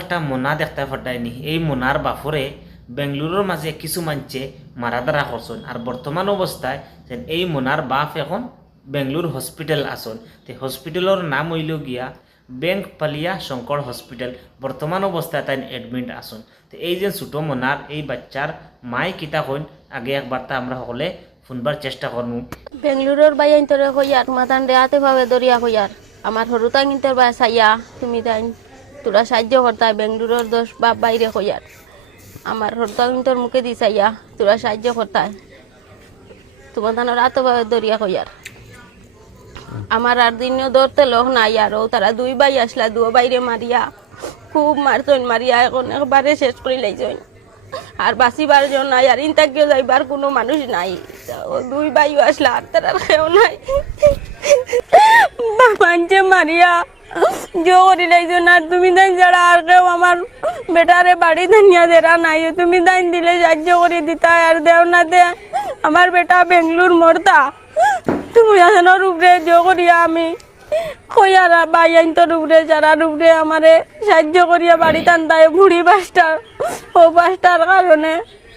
একটা মোনা দেখতে ফটায়নি এই মোনার বাফরে বেঙ্গলুরুর মাঝে কিছু মানছে মারাদারা করছেন আর বর্তমান অবস্থায় এই মোনার বাপ এখন বেঙ্গলুর হসপিটাল আসন তে হসপিটালের নাম হইল গিয়া ব্যাংক পালিয়া শঙ্কর হসপিটাল। বর্তমান অবস্থায় তাই এডমিট আসন তো এই যে ছোটো মোনার এই বাচ্চার মাই কিতা হইন, আগে একবার তা আমরা সকলে শুনবার চেষ্টা করব বেঙ্গলুরুর বাইন তোরে কইয়ার মাতান দেয়াতে ভাবে দরিয়া কইয়ার আমার হরুতা কিনতে বা চাইয়া তুমি তাই তোরা সাহায্য করতা বেঙ্গলুরুর দোষ বাপ বাইরে কইয়ার আমার হরুতা কিন্তর মুখে দি চাইয়া তোরা সাহায্য করতা তোমার তানোর আত ভাবে দরিয়া কইয়ার আমার আর দিনও ধরতে লোক নাই আর ও তারা দুই ভাই আসলা দুও বাইরে মারিয়া খুব মারছন মারিয়া এখন একবারে শেষ করে লাইছন আর বাঁচিবার জন্য আর ইনতাকেও যাইবার কোনো মানুষ নাই। দুই ভাইও আসলা আর তার কেউ নাই। বাবাঞ্চে মারিয়া, জো করি লাইছন আর তুমি তাই যারা আর কেউ আমার বেটারে বাড়ি ধানিয়া দেরা নাই, তুমি দাইন দিলে সাহায্য করে দিতা, আর দেও না দে। আমার বেটা বেঙ্গলোর মরতা। তুমি এখানোর উপরে জো করিয়া আমি কইয়ারা বাইয়াইন তোর উপরে যারা আমারে সাহায্য করিয়া বাড়ি টান্দায় ভুড়ি পাঁচটার ও কারণে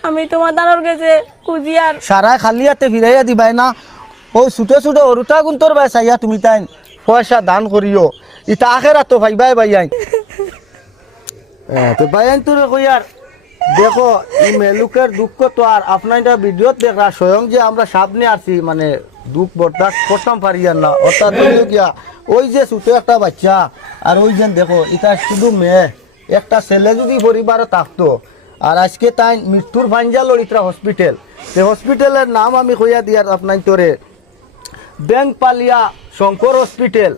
আমি তোমার দানোর গেছে কুজিয়ার সারায় খালি হাতে ফিরাইয়া দিবাই না। ও ছুটে ছুটে অরুটা গুন্তর বাই চাইয়া তুমি তাই পয়সা দান করিও। ইটা আখেরা তো ভাইবাই বাইয়াই তো বাইয়াই তোর কইয়ার দেখো ই মেলুকের দুঃখ তো আর আপনার ভিডিও স্বয়ং যে আমরা সামনে আছি মানে দুঃখ বরদাস্ত করতাম পারি না, অর্থাৎ গিয়া ওই যে ছোট একটা বাচ্চা, আর ওই যে দেখো, এটা শুধু মেয়ে, একটা ছেলে যদি পরিবারে থাকতো, আর আজকে তাই মৃত্যুর ভাঞ্জাল ইতরা হসপিটাল সে হসপিটালের নাম আমি কইয়া দিয়ার আপনার তোরে ব্যাংক পালিয়া শঙ্কর হসপিটাল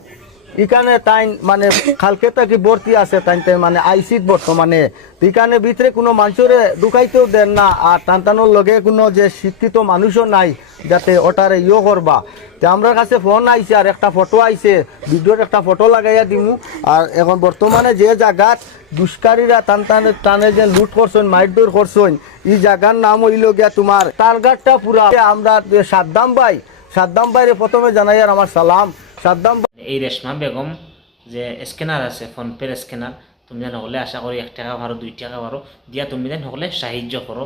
এখানে তাই মানে খালকে থাকি ভর্তি আছে তাই তাই মানে আইসিত বর্তমানে। তো এখানে ভিতরে কোনো মানুষের ঢুকাইতেও দেন না আর টানটানোর লগে কোনো যে শিক্ষিত মানুষও নাই যাতে ওটারে ইয়ে করবা। তো আমার কাছে ফোন আইছে আর একটা ফটো আইছে, ভিডিওর একটা ফটো লাগাইয়া দিমু। আর এখন বর্তমানে যে জায়গাত দুষ্কারীরা টান টানে টানে যে লুট করছেন মাইটদৌর করছেন, এই জায়গার নাম হইল গিয়া তোমার টার্গারটা পুরা। আমরা সাদ্দাম ভাই, সাদ্দাম ভাইরে প্রথমে জানাই আর আমার সালাম। সাদ্দাম এই রেশমা বেগম, যে স্ক্যানার আছে ফোনপের স্ক্যানার তুমি যেন হলে আশা করি এক টাকা ভারো দুই টাকা ভারো দিয়া তুমি যেন হলে সাহায্য করো